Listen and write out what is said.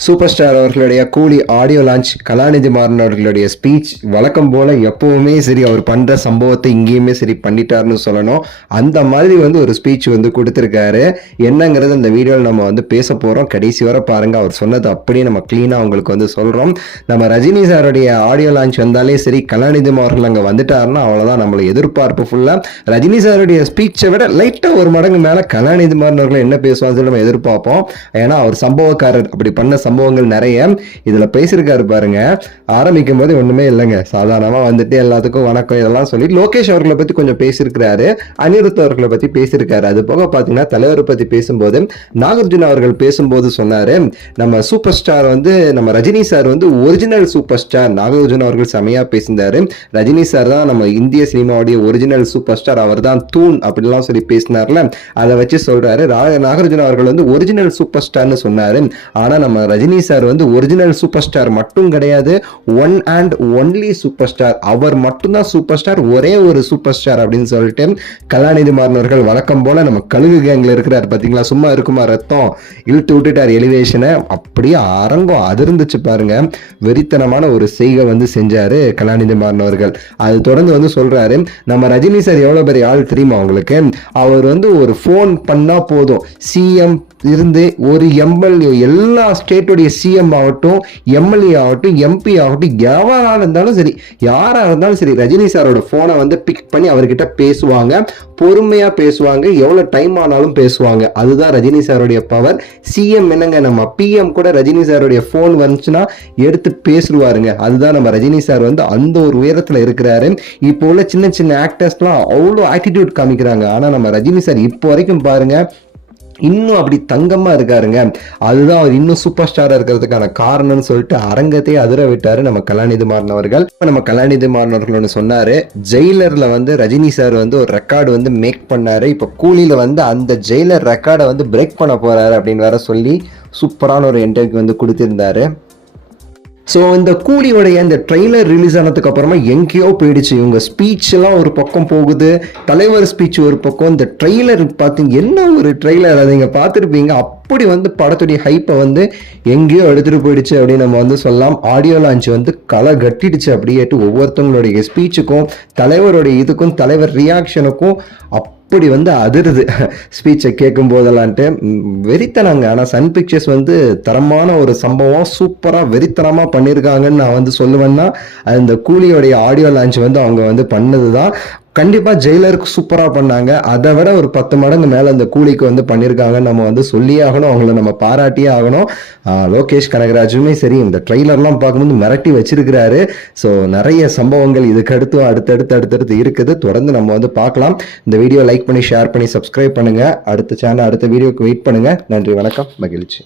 Super star அவர்களுடைய கூலி audio launch கலாநிதி மாறன் அவர்களுடைய ஸ்பீச் வழக்கம் போல எப்பவுமே சரி அவர் பண்ற சம்பவத்தை இங்கேயுமே சரி பண்ணிட்டாருன்னு சொல்லணும். அந்த மாதிரி ஒரு ஸ்பீச் கொடுத்திருக்காரு. என்னங்கிறது இந்த வீடியோவில் நம்ம பேச போறோம். கடைசி வரை பாருங்க. அவர் சொன்னது அப்படியே நம்ம கிளீனா உங்களுக்கு சொல்றோம். நம்ம ரஜினி சாருடைய ஆடியோ லான்ச் வந்தாலே சரி கலாநிதி அவர்கள் அங்க வந்துட்டாருன்னா அவ்வளவுதான். நம்மளை எதிர்பார்ப்பு ஃபுல்லா ரஜினி சாருடைய ஸ்பீச்சை விட லைட்டா ஒரு மடங்கு மேல கலாநிதி மாறன் அவர்கள் என்ன பேசுவாங்க நம்ம எதிர்பார்ப்போம். ஏன்னா அவர் சம்பவக்காரர். அப்படி பண்ண சம்பவங்கள் நிறைய இதுல பேசியிருக்காரு பாருங்க. ஆரம்பிக்கும் போது ஒண்ணுமே இல்லைங்க, சாதாரணமா எல்லாத்துக்கும் வணக்கம் இதெல்லாம் சொல்லி லோகேஷ் அவர்களை பத்தி கொஞ்சம் பேசியிருக்கிறாரு, அனிருத் அவர்களை பத்தி பேசியிருக்காரு. அது போக பாத்தீங்கன்னா தலைவரை பத்தி பேசும்போது நாகார்ஜுன அவர்கள் பேசும்போது சொன்னாரு, நம்ம சூப்பர் ஸ்டார் நம்ம Rajini sir original super star. Nagarjuna அவர்கள் செமையா பேசினாரு. ரஜினி சார் தான் நம்ம இந்திய சினிமாவுடைய ஒரிஜினல் சூப்பர் ஸ்டார், அவர் தான் தூண் அப்படிலாம் சொல்லி பேசினார்ல. அதை வச்சு சொல்றாரு நாகார்ஜுன அவர்கள் ஒரிஜினல் சூப்பர் ஸ்டார்னு சொன்னாரு. ஆனா நம்ம Rajini sir original super star மட்டும் கிடையாது, one and only super star. அவர் மட்டும்தான் சூப்பர் ஸ்டார், ஒரே ஒரு சூப்பர் ஸ்டார் அப்படின்னு சொல்லிட்டு கலாநிதி மாறன் அவர்கள் வழக்கம் போல நம்ம கழுகு கேங்ல இருக்கிறார் பாத்தீங்களா, சும்மா இருக்குமா ரத்தம் இழுத்து விட்டுட்டார் எலிவேஷனை. அப்படியே அரங்கம் அதிர்ந்துச்சு பாருங்க. வெறித்தனமான ஒரு செய்கை செஞ்சாரு கலாநிதி மாறன் அவர்கள். அது தொடர்ந்து சொல்றாரு, நம்ம ரஜினி சார் எவ்வளவு பெரிய ஆள் தெரியுமா உங்களுக்கு? அவர் ஒரு போன் பண்ணா போதும், சிஎம் இருந்து ஒரு எம்எல்ஏ, எல்லா ஸ்டேட்டுடைய சிஎம் ஆகட்டும், எம்எல்ஏ ஆகட்டும், எம்பி ஆகட்டும், யாரா இருந்தாலும் சரி, யாரா இருந்தாலும் சரி, ரஜினி சாரோட போனை பிக் பண்ணி அவர்கிட்ட பேசுவாங்க. பொறுமையா பேசுவாங்க, எவ்வளவு டைம் ஆனாலும் பேசுவாங்க. அதுதான் ரஜினி சாருடைய பவர். சிஎம் என்னங்க, நம்ம பிஎம் கூட ரஜினி சாருடைய போன் வந்துச்சுன்னா எடுத்து பேசுவாருங்க. அதுதான் நம்ம ரஜினி சார் அந்த ஒரு உயரத்துல இருக்கிறாரு. இப்போ உள்ள சின்ன சின்ன ஆக்டர்ஸ்லாம் அவ்வளோ ஆட்டிடியூட் காமிக்கிறாங்க. ஆனா நம்ம ரஜினி சார் இப்போ வரைக்கும் பாருங்க இன்னும் அப்படி தங்கமா இருக்காருங்க. அதுதான் அவர் இன்னும் சூப்பர் ஸ்டாரா இருக்கிறதுக்கான காரணம்னு சொல்லிட்டு அரங்கத்தையே அதிர விட்டாரு நம்ம கலாநிதி மாறன் அவர்கள். நம்ம கலாநிதி மாறன் அவர்கள் சொன்னாரு, ஜெயிலர்ல ரஜினி சார் ஒரு ரெக்கார்டு மேக் பண்ணாரு. இப்ப கூலியில அந்த ஜெயிலர் ரெக்கார்டை பிரேக் பண்ண போறாரு அப்படின்னு வேற சொல்லி சூப்பரான ஒரு இன்டர்வியூ கொடுத்திருந்தாரு. ஸோ இந்த கூலியோடைய இந்த ட்ரெய்லர் ரிலீஸ் ஆனதுக்கு அப்புறமா எங்கேயோ போயிடுச்சு. இவங்க ஸ்பீச் எல்லாம் ஒரு பக்கம் போகுது, தலைவர் ஸ்பீச் ஒரு பக்கம். இந்த ட்ரெய்லர் பார்த்தீங்க, என்ன ஒரு ட்ரெய்லர், அதை நீங்கள் பார்த்துருப்பீங்க. அப்படி படத்துடைய ஹைப்பை எங்கேயோ எடுத்துட்டு போயிடுச்சு அப்படின்னு நம்ம சொல்லலாம். ஆடியோ லான்ச் களை கட்டிடுச்சு. அப்படியேட்டு ஒவ்வொருத்தவங்களுடைய ஸ்பீச்சுக்கும் தலைவருடைய இதுக்கும் தலைவர் ரியாக்ஷனுக்கும் அப்படி அதிருது ஸ்பீச்சை கேட்கும் போதெல்லான்ட்டு. வெறித்தனாங்க. ஆனால் சன் பிக்சர்ஸ் தரமான ஒரு சம்பவம், சூப்பராக வெறித்தனமாக பண்ணியிருக்காங்கன்னு நான் சொல்லுவேன்னா அந்த கூலியோடைய ஆடியோ லான்ச் அவங்க பண்ணது தான். கண்டிப்பா ஜெயிலருக்கு சூப்பரா பண்ணாங்க. அதை விட ஒரு 10 மடங்கு மேல அந்த கூலிக்கு பண்ணியிருக்காங்கன்னு நம்ம சொல்லியே ஆகணும், அவங்கள நம்ம பாராட்டியே ஆகணும். லோகேஷ் கனகராஜுமே சரி இந்த ட்ரெய்லர்லாம் பார்க்கும்போது மிரட்டி வச்சிருக்கிறாரு. ஸோ நிறைய சம்பவங்கள் இதுக்கு அடுத்தடுத்து இருக்குது. தொடர்ந்து நம்ம பார்க்கலாம். இந்த வீடியோ லைக் பண்ணி ஷேர் பண்ணி சப்ஸ்கிரைப் பண்ணுங்க. அடுத்த வீடியோக்கு வெயிட் பண்ணுங்க. நன்றி, வணக்கம், மகிழ்ச்சி.